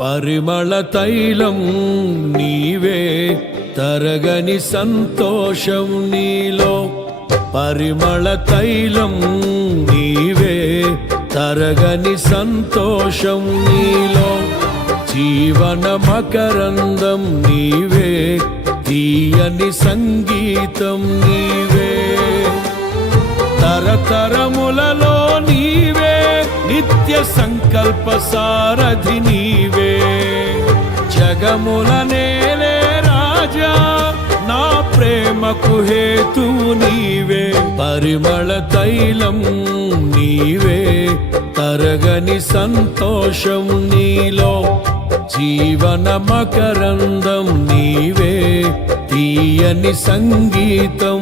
పరిమళ తైలం నీవే తరగని సంతోషం నీలో. పరిమళ తైలం నీవే తరగని సంతోషం నీలో. జీవన మకరందం నీవే తీయని సంగీతం నీవే. తరతరములలో నీవే నిత్య సంకల్ప సారథి నీవే. జగముల నేలే రాజా. నా ప్రేమకు హేతు నీవే. పరిమళ తైలం నీవే. తరగని సంతోషం నీలో. జీవన మకరందం నీవే. తీయని సంగీతం